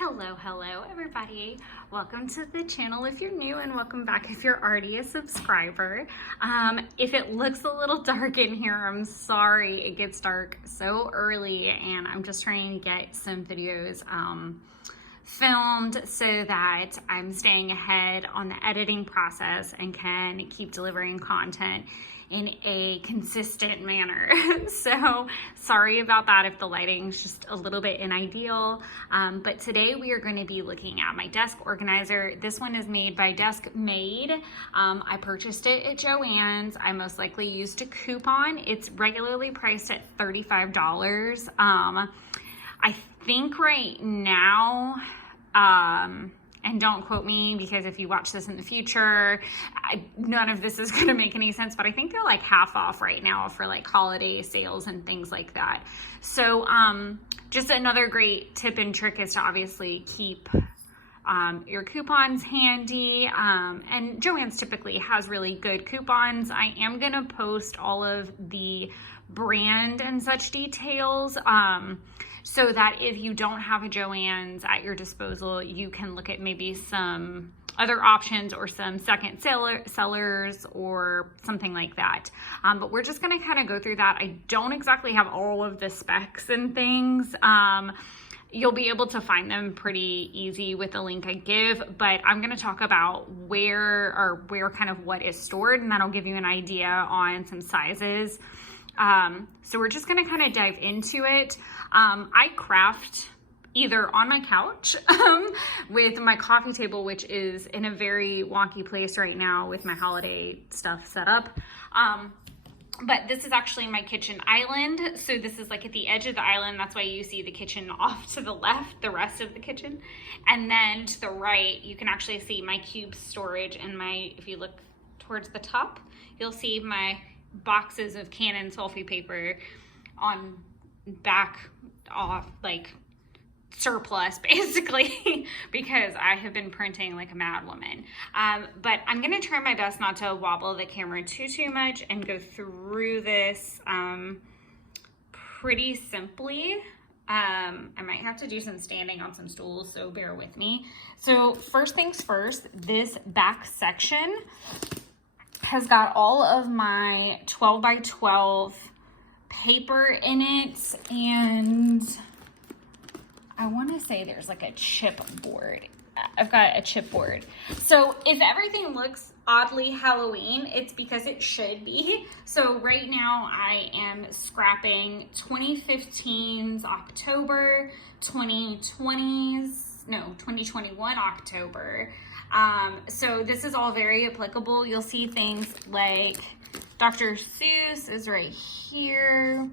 Hello everybody. Welcome to the channel if you're new, and welcome back if you're already a subscriber. If it looks a little dark in here, I'm sorry. It gets dark so early and I'm just trying to get some videos filmed so that I'm staying ahead on the editing process and can keep delivering content in a consistent manner. So sorry about that if the lighting's just a little bit unideal. But today we are going to be looking at my desk organizer. This one is made by Desk Made. I purchased it at Joann's. I most likely used a coupon. It's regularly priced at $35. I think right now, and don't quote me because if you watch this in the future, none of this is going to make any sense, but I think they're like half off right now for like holiday sales and things like that. So just another great tip and trick is to obviously keep your coupons handy, and Joann's typically has really good coupons. I am going to post all of the brand and such details, so that if you don't have a Joann's at your disposal, you can look at maybe some other options or some second sellers or something like that. But we're just gonna kind of go through that. I don't exactly have all of the specs and things. You'll be able to find them pretty easy with the link I give, but I'm gonna talk about where kind of what is stored, and that'll give you an idea on some sizes. So we're just gonna kind of dive into it. I craft either on my couch with my coffee table, which is in a very wonky place right now with my holiday stuff set up. But this is actually my kitchen island. So this is like at the edge of the island. That's why you see the kitchen off to the left, the rest of the kitchen. And then to the right, you can actually see my cube storage and if you look towards the top, you'll see my boxes of Canon sulfie paper on back off, like surplus basically, because I have been printing like a mad woman. But I'm gonna try my best not to wobble the camera too much and go through this pretty simply. I might have to do some standing on some stools, so bear with me. So first things first, this back section has got all of my 12 by 12 paper in it, and I want to say there's like a chipboard. I've got a chipboard. So if everything looks oddly Halloween, it's because it should be. So right now I am scrapping 2015's October, 2021 October. So this is all very applicable. You'll see things like Dr. Seuss is right here.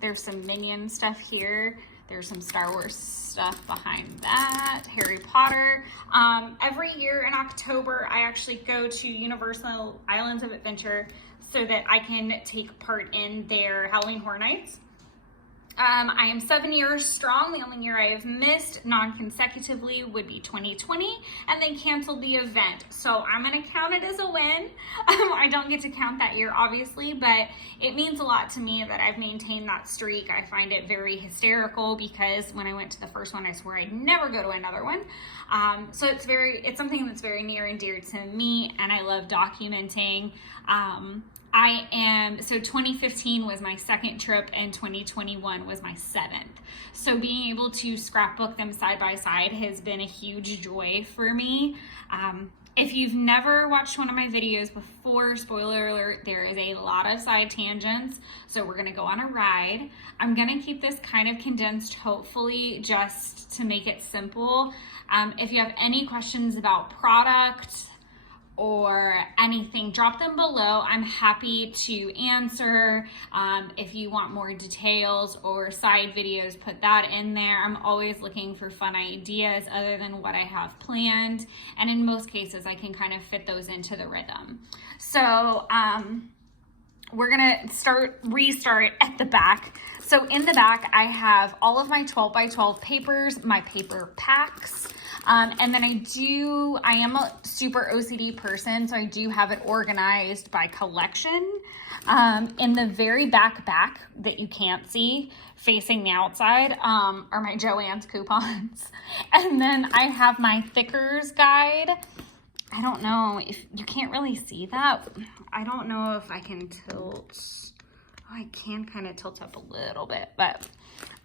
There's some Minion stuff here. There's some Star Wars stuff behind that. Harry Potter. Every year in October, I actually go to Universal Islands of Adventure so that I can take part in their Halloween Horror Nights. I am 7 years strong. The only year I have missed non-consecutively would be 2020, and they canceled the event. So I'm gonna count it as a win. I don't get to count that year, obviously, but it means a lot to me that I've maintained that streak. I find it very hysterical because when I went to the first one, I swore I'd never go to another one. So it's something that's very near and dear to me, and I love documenting. So 2015 was my second trip and 2021 was my 7th. So being able to scrapbook them side by side has been a huge joy for me. If you've never watched one of my videos before, spoiler alert, there is a lot of side tangents. So we're gonna go on a ride. I'm gonna keep this kind of condensed, hopefully, just to make it simple. If you have any questions about product, or anything, drop them below. I'm happy to answer. If you want more details or side videos, put that in there. I'm always looking for fun ideas other than what I have planned. And in most cases, I can kind of fit those into the rhythm. So we're gonna restart at the back. So in the back, I have all of my 12 by 12 papers, my paper packs. And then I am a super OCD person, so I do have it organized by collection. In the very back that you can't see, facing the outside, are my Joann's coupons. And then I have my Thickers guide. I don't know if you can't really see that. I don't know if I can tilt. Oh, I can kind of tilt up a little bit, but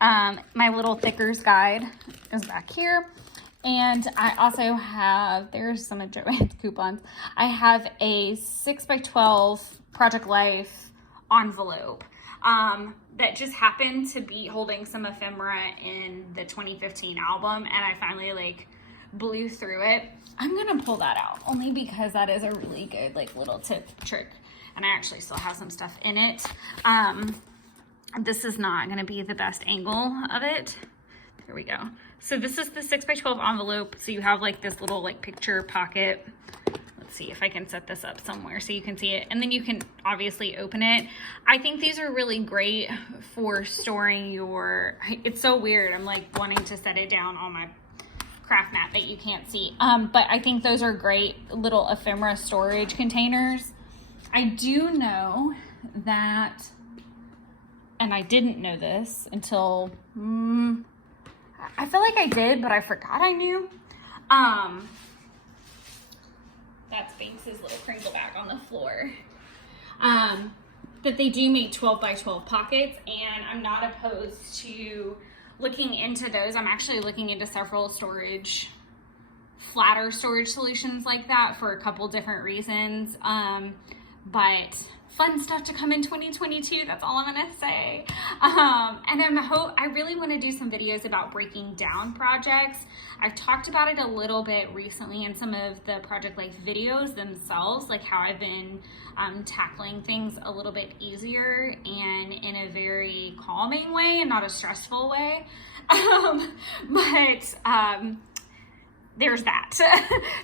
my little Thickers guide is back here. And I also have, there's some of Joann's coupons. I have a 6x12 Project Life envelope that just happened to be holding some ephemera in the 2015 album, and I finally like blew through it. I'm gonna pull that out only because that is a really good like little tip trick, and I actually still have some stuff in it. This is not gonna be the best angle of it. There we go. So this is the 6x12 envelope. So you have like this little like picture pocket. Let's see if I can set this up somewhere so you can see it. And then you can obviously open it. I think these are really great for storing your, it's so weird. I'm like wanting to set it down on my craft mat that you can't see. But I think those are great little ephemera storage containers. I do know that, and I didn't know this until, I feel like I did, but I forgot I knew. That's Banks's little crinkle bag on the floor. That they do make 12x12 pockets, and I'm not opposed to looking into those. I'm actually looking into several flatter storage solutions like that for a couple different reasons. But fun stuff to come in 2022. That's all I'm gonna say. And I really want to do some videos about breaking down projects. I've talked about it a little bit recently in some of the Project Life videos themselves, like how I've been tackling things a little bit easier and in a very calming way and not a stressful way. There's that.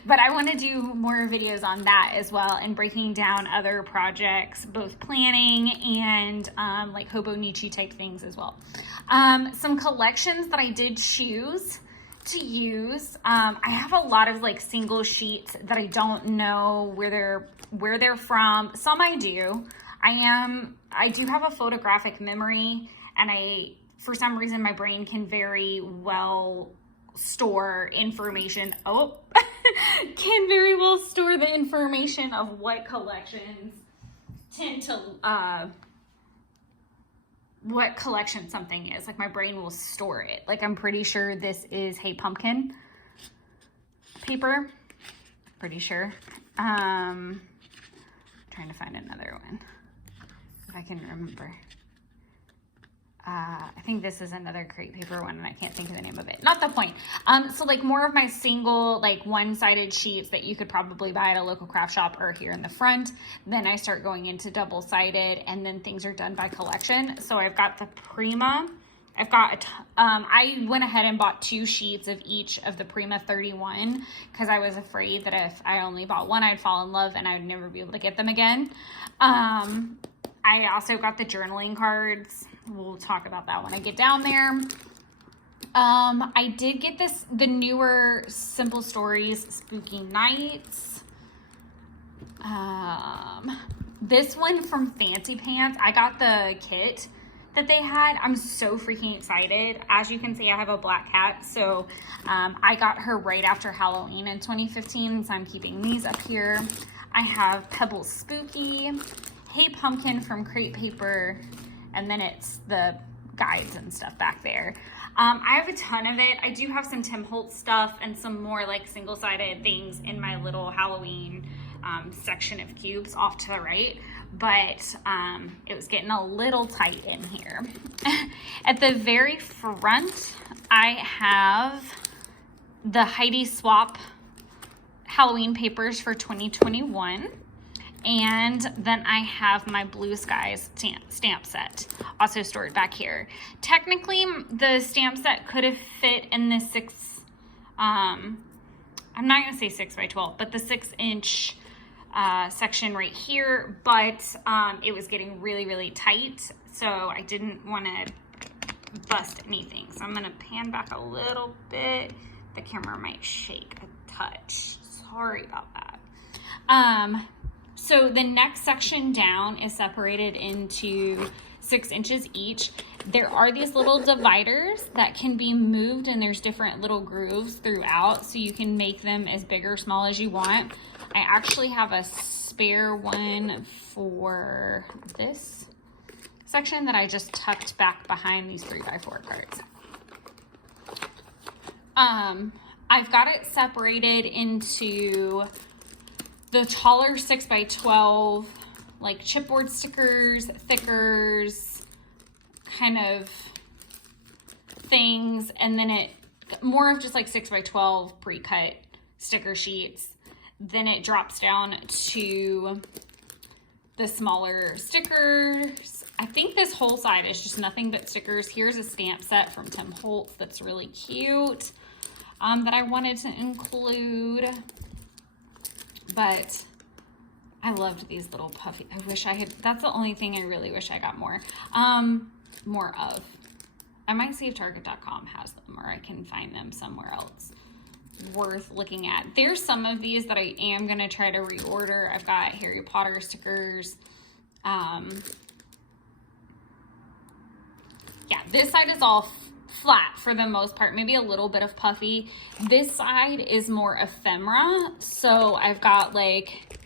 But I want to do more videos on that as well, and breaking down other projects, both planning and like Hobonichi type things as well. Some collections that I did choose to use. I have a lot of like single sheets that I don't know where they're from. Some I do. I do have a photographic memory, and for some reason my brain can very well store information. Can very well store the information of what collections tend to what collection something is. Like my brain will store it. Like I'm pretty sure this is Hey Pumpkin paper. Pretty sure. Trying to find another one if I can remember. I think this is another crepe paper one, and I can't think of the name of it. Not the point. So like more of my single, like one-sided sheets that you could probably buy at a local craft shop or here in the front. Then I start going into double-sided, and then things are done by collection. So I've got the Prima. I've got, I went ahead and bought 2 sheets of each of the Prima 31 because I was afraid that if I only bought one, I'd fall in love and I would never be able to get them again. I also got the journaling cards. We'll talk about that when I get down there. I did get the newer Simple Stories Spooky Nights. This one from Fancy Pants. I got the kit that they had. I'm so freaking excited. As you can see, I have a black cat, so I got her right after Halloween in 2015, so I'm keeping these up here. I have Pebbles Spooky, Hey Pumpkin from Crepe Paper, and then it's the guides and stuff back there. I have a ton of it. I do have some Tim Holtz stuff and some more like single-sided things in my little Halloween section of cubes off to the right, but it was getting a little tight in here. At the very front, I have the Heidi Swap Halloween papers for 2021. And then I have my Blue Skies stamp set also stored back here. Technically, the stamp set could have fit in this I'm not going to say 6x12, but the 6-inch section right here, but it was getting really, really tight, so I didn't want to bust anything. So I'm going to pan back a little bit. The camera might shake a touch. Sorry about that. So the next section down is separated into 6 inches each. There are these little dividers that can be moved, and there's different little grooves throughout, so you can make them as big or small as you want. I actually have a spare one for this section that I just tucked back behind these 3x4 cards. I've got it separated into the taller 6x12, like chipboard stickers, thickers, kind of things, and then it more of just like 6x12 pre-cut sticker sheets. Then it drops down to the smaller stickers. I think this whole side is just nothing but stickers. Here's a stamp set from Tim Holtz that's really cute, that I wanted to include. But I loved these little puffy. I wish I had, that's the only thing I really wish I got more of. I might see if Target.com has them, or I can find them somewhere else worth looking at. There's some of these that I am going to try to reorder. I've got Harry Potter stickers. Yeah, this side is all flat for the most part, maybe a little bit of puffy. This side is more ephemera, so I've got like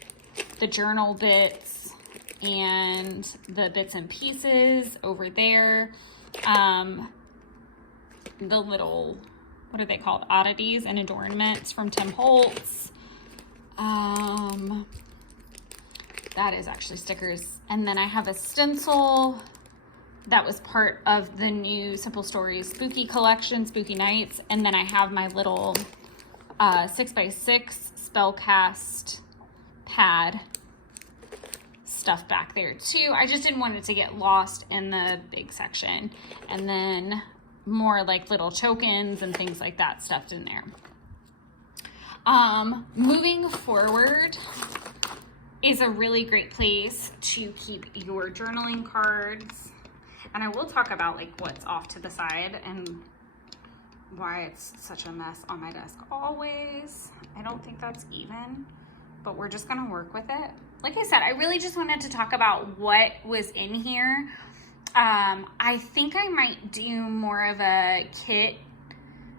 the journal bits and the bits and pieces over there. The little, what are they called, oddities and adornments from Tim Holtz. That is actually stickers. And then I have a stencil that was part of the new Simple Stories Spooky collection, Spooky Nights. And then I have my little 6x6 spellcast pad stuff back there too. I just didn't want it to get lost in the big section. And then more like little tokens and things like that stuffed in there. Moving forward is a really great place to keep your journaling cards. And I will talk about like what's off to the side and why it's such a mess on my desk always. I don't think that's even, but we're just gonna work with it. Like I said, I really just wanted to talk about what was in here. I think I might do more of a kit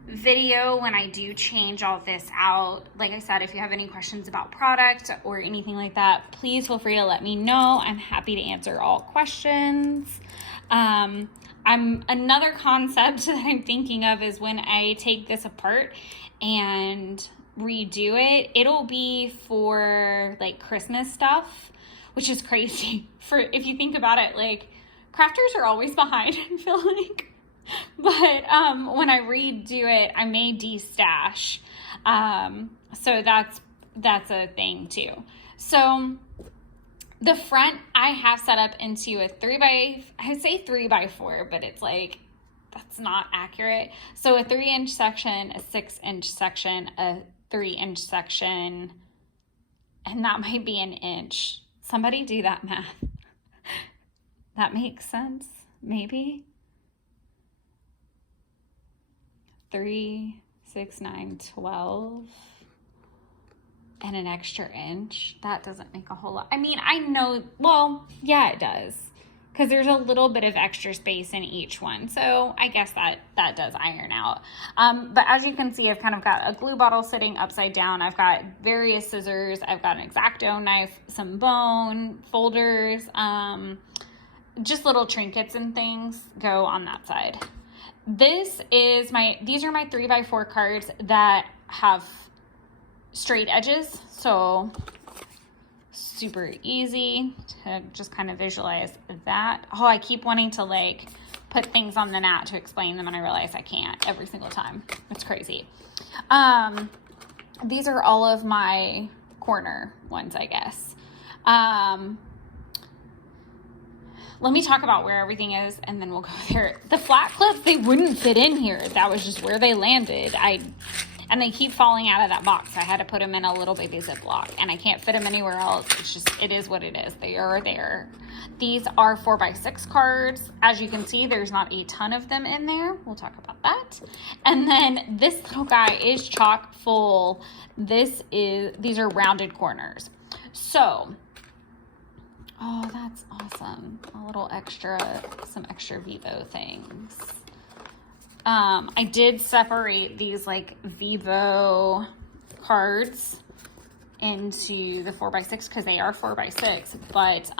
video when I do change all this out. Like I said, if you have any questions about product or anything like that, please feel free to let me know. I'm happy to answer all questions. Another concept that I'm thinking of is when I take this apart and redo it, it'll be for like Christmas stuff, which is crazy. For if you think about it, like crafters are always behind, I feel like. But when I redo it, I may de-stash. So that's a thing too. So the front I have set up into a I would say 3x4, but it's like, that's not accurate. So a 3-inch section, a 6-inch section, a 3-inch section, and that might be an inch. Somebody do that math. That makes sense, maybe. 3, 6, 9, 12, and an extra inch. That doesn't make a whole lot. I mean, I know, well, yeah, it does, because there's a little bit of extra space in each one. So I guess that does iron out. But as you can see, I've kind of got a glue bottle sitting upside down. I've got various scissors. I've got an X-Acto knife, some bone, folders, just little trinkets and things go on that side. These are my 3x4 cards that have straight edges, so super easy to just kind of visualize that. Oh, I keep wanting to like put things on the mat to explain them, and I realize I can't every single time. It's crazy. These are all of my corner ones, I guess. Let me talk about where everything is, and then we'll go there. The flat clips, they wouldn't fit in here. That was just where they landed. And they keep falling out of that box. I had to put them in a little baby Ziploc, and I can't fit them anywhere else. It's just, it is what it is. They are there. These are 4x6 cards. As you can see, there's not a ton of them in there. We'll talk about that. And then this little guy is chock full. These are rounded corners. So Oh, that's awesome. A little extra, some extra Vivo things. I did separate these like Vivo cards into the 4x6 because they are 4x6, but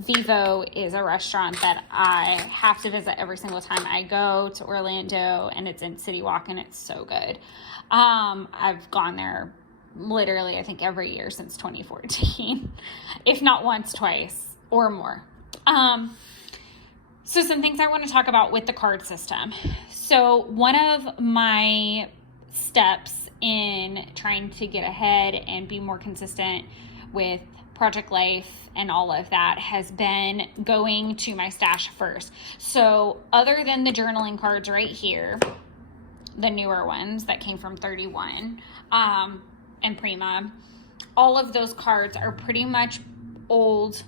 Vivo is a restaurant that I have to visit every single time I go to Orlando, and it's in City Walk, and it's so good. I've gone there literally, I think, every year since 2014, if not once, twice, or more. So some things I want to talk about with the card system. So one of my steps in trying to get ahead and be more consistent with project life and all of that has been going to my stash first. So other than the journaling cards right here, the newer ones that came from 31 and Prima, all of those cards are pretty much old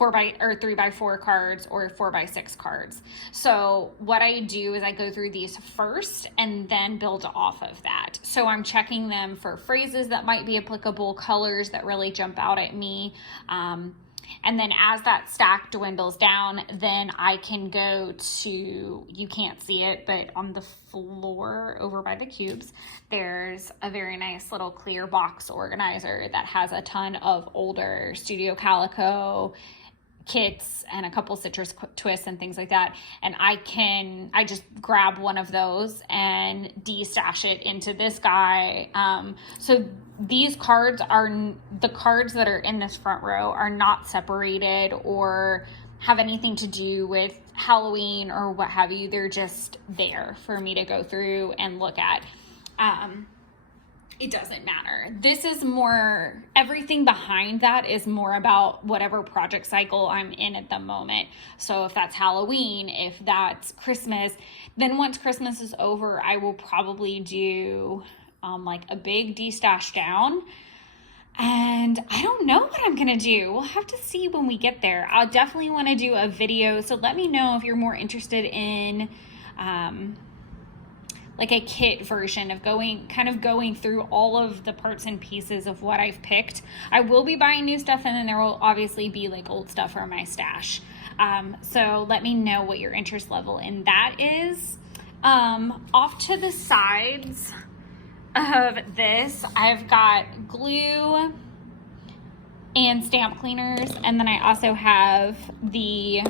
3x4 cards or 4x6 cards. So what I do is I go through these first and then build off of that. So I'm checking them for phrases that might be applicable, colors that really jump out at me. And then as that stack dwindles down, then I can go to, you can't see it, but on the floor over by the cubes, there's a very nice little clear box organizer that has a ton of older Studio Calico kits and a couple citrus twists and things like that. And I just grab one of those and de-stash it into this guy. So these cards the cards that are in this front row are not separated or have anything to do with Halloween or what have you. They're just there for me to go through and look at. It doesn't matter. This is more, everything behind that is more about whatever project cycle I'm in at the moment. So if that's Halloween, if that's Christmas, then once Christmas is over, I will probably do like a big de-stash down. And I don't know what I'm going to do. We'll have to see when we get there. I'll definitely want to do a video. So let me know if you're more interested in, like a kit version of going through all of the parts and pieces of what I've picked. I will be buying new stuff, and then there will obviously be like old stuff for my stash. So let me know what your interest level in that is. Off to the sides of this, I've got glue and stamp cleaners, and then I also have the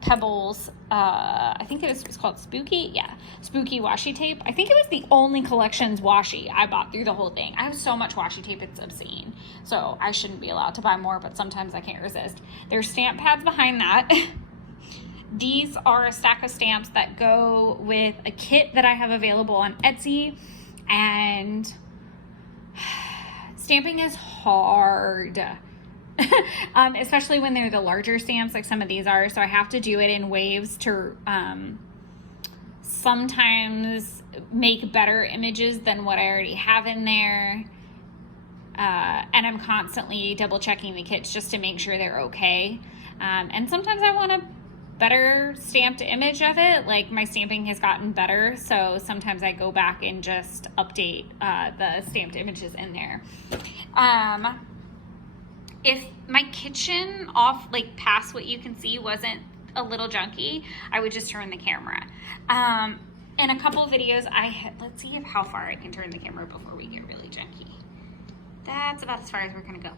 Pebbles, I think it's called Spooky. Yeah, Spooky washi tape. I think it was the only collections washi I bought through the whole thing. I have so much washi tape, it's obscene. So I shouldn't be allowed to buy more, but sometimes I can't resist. There's stamp pads behind that. These are a stack of stamps that go with a kit that I have available on Etsy. And stamping is hard. Especially when they're the larger stamps like some of these are. So I have to do it in waves to sometimes make better images than what I already have in there. And I'm constantly double checking the kits just to make sure they're okay. And sometimes I want a better stamped image of it. Like my stamping has gotten better. So sometimes I go back and just update the stamped images in there. If my kitchen off, like past what you can see, wasn't a little junky, I would just turn the camera. In a couple of videos, let's see how far I can turn the camera before we get really junky. That's about as far as we're gonna go.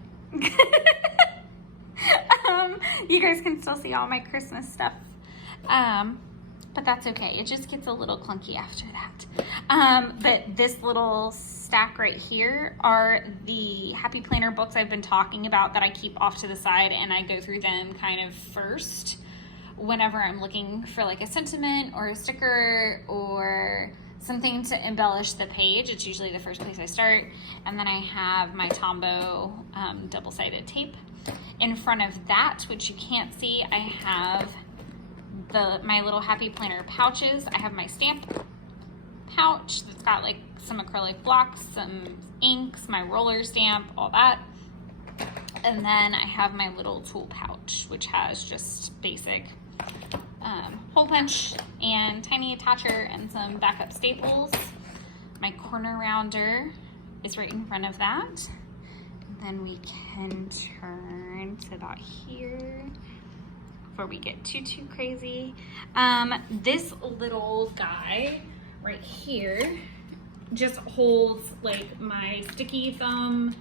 You guys can still see all my Christmas stuff. But that's okay. It just gets a little clunky after that. But this little stack right here are the Happy Planner books I've been talking about that I keep off to the side, and I go through them kind of first whenever I'm looking for like a sentiment or a sticker or something to embellish the page. It's usually the first place I start. And then I have my Tombow double-sided tape. In front of that, which you can't see, I have my little Happy Planner pouches. I have my stamp pouch that's got like some acrylic blocks, some inks, my roller stamp, all that. And then I have my little tool pouch, which has just basic hole punch and tiny attacher and some backup staples. My corner rounder is right in front of that. Then we can turn turn to about here before we get too crazy. This little guy right here just holds like my sticky thumb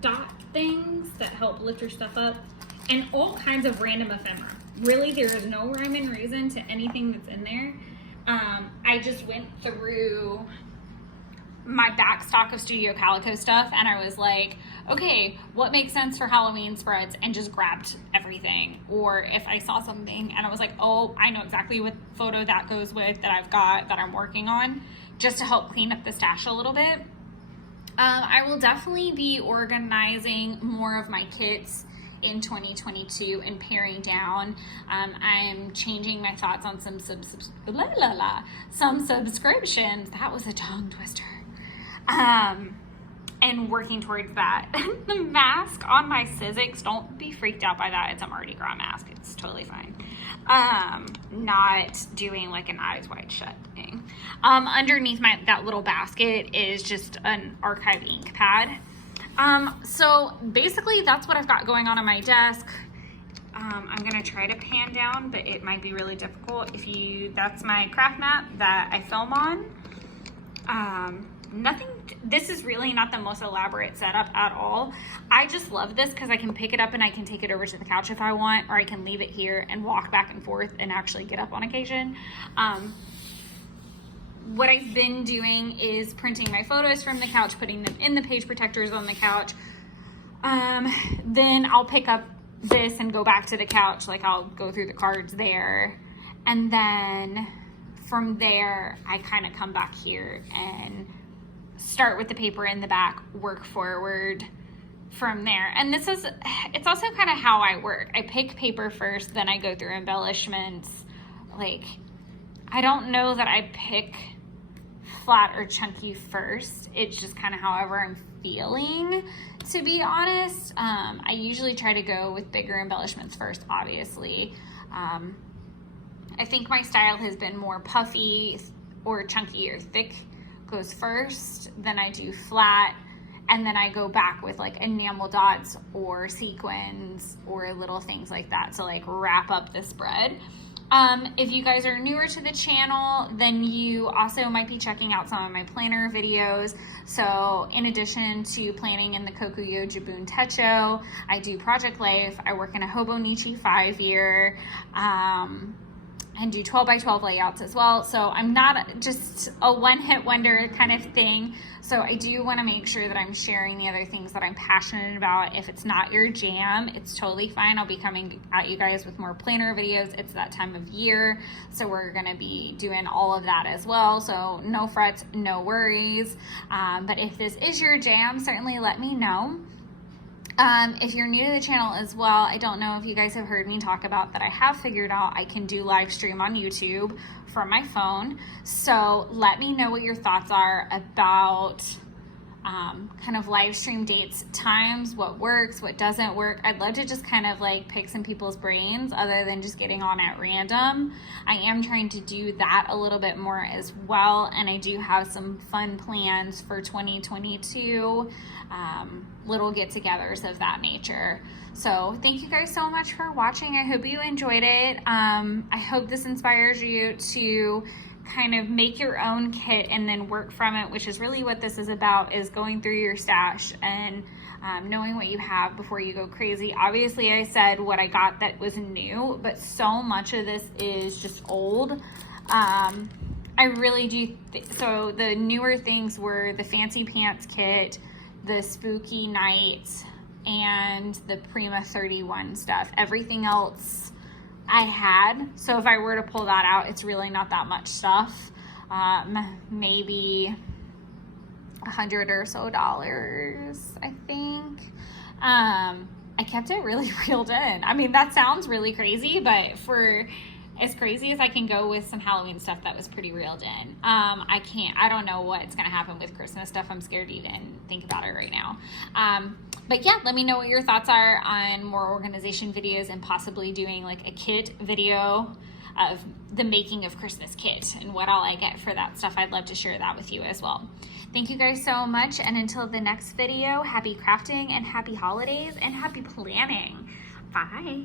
dot things that help lift your stuff up, and all kinds of random ephemera. Really, there is no rhyme and reason to anything that's in there. I just went through my back stock of Studio Calico stuff and I was like, okay, what makes sense for Halloween spreads, and just grabbed everything. Or if I saw something and I was like, oh, I know exactly what photo that goes with, that I've got, that I'm working on, just to help clean up the stash a little bit. I will definitely be organizing more of my kits in 2022 and paring down. I'm changing my thoughts on some subscriptions. That was a tongue twister. And working towards that. The mask on my Sizzix, don't be freaked out by that. It's a Mardi Gras mask. It's totally fine. Not doing like an eyes wide shut thing. Underneath that little basket is just an archive ink pad. So basically that's what I've got going on my desk. I'm gonna try to pan down, but it might be really difficult. That's my craft mat that I film on. This is really not the most elaborate setup at all. I just love this because I can pick it up and I can take it over to the couch if I want, or I can leave it here and walk back and forth and actually get up on occasion. What I've been doing is printing my photos from the couch, putting them in the page protectors on the couch. Then I'll pick up this and go back to the couch. Like I'll go through the cards there. And then from there, I kind of come back here and start with the paper in the back, work forward from there. And it's also kind of how I work. I pick paper first, then I go through embellishments. Like, I don't know that I pick flat or chunky first. It's just kind of however I'm feeling, to be honest. I usually try to go with bigger embellishments first, obviously. I think my style has been more puffy or chunky or thick goes first, then I do flat, and then I go back with like enamel dots or sequins or little things like that to like wrap up the spread. If you guys are newer to the channel, then you also might be checking out some of my planner videos. So in addition to planning in the Kokuyo Jibun Techo, I do Project Life. I work in a Hobonichi 5-year, and do 12 by 12 layouts as well. So I'm not just a one-hit wonder kind of thing. So I do want to make sure that I'm sharing the other things that I'm passionate about. If it's not your jam, it's totally fine. I'll be coming at you guys with more planner videos. It's that time of year, so we're gonna be doing all of that as well. So no frets, no worries. But if this is your jam, certainly let me know. If you're new to the channel as well, I don't know if you guys have heard me talk about that I have figured out I can do live stream on YouTube from my phone. So let me know what your thoughts are about kind of live stream dates, times, what works, what doesn't work. I'd love to just kind of like pick some people's brains other than just getting on at random. I am trying to do that a little bit more as well, and I do have some fun plans for 2022, little get-togethers of that nature. So thank you guys so much for watching. I hope you enjoyed it. I hope this inspires you to kind of make your own kit and then work from it, which is really what this is about, is going through your stash and knowing what you have before you go crazy. Obviously, I said what I got that was new, but so much of this is just old. I really do. So the newer things were the Fancy Pants kit, the Spooky Night, and the Prima 31 stuff. Everything else I had. So if I were to pull that out, it's really not that much stuff. Maybe $100 or so, I think. I kept it really reeled in. I mean, that sounds really crazy, but for as crazy as I can go with some Halloween stuff, that was pretty reeled in. I don't know what's gonna happen with Christmas stuff. I'm scared to even think about it right now. But yeah, let me know what your thoughts are on more organization videos and possibly doing like a kit video. of the making of Christmas kit and what all I get for that stuff. I'd love to share that with you as well. Thank you guys so much, and until the next video, happy crafting and happy holidays and happy planning. Bye.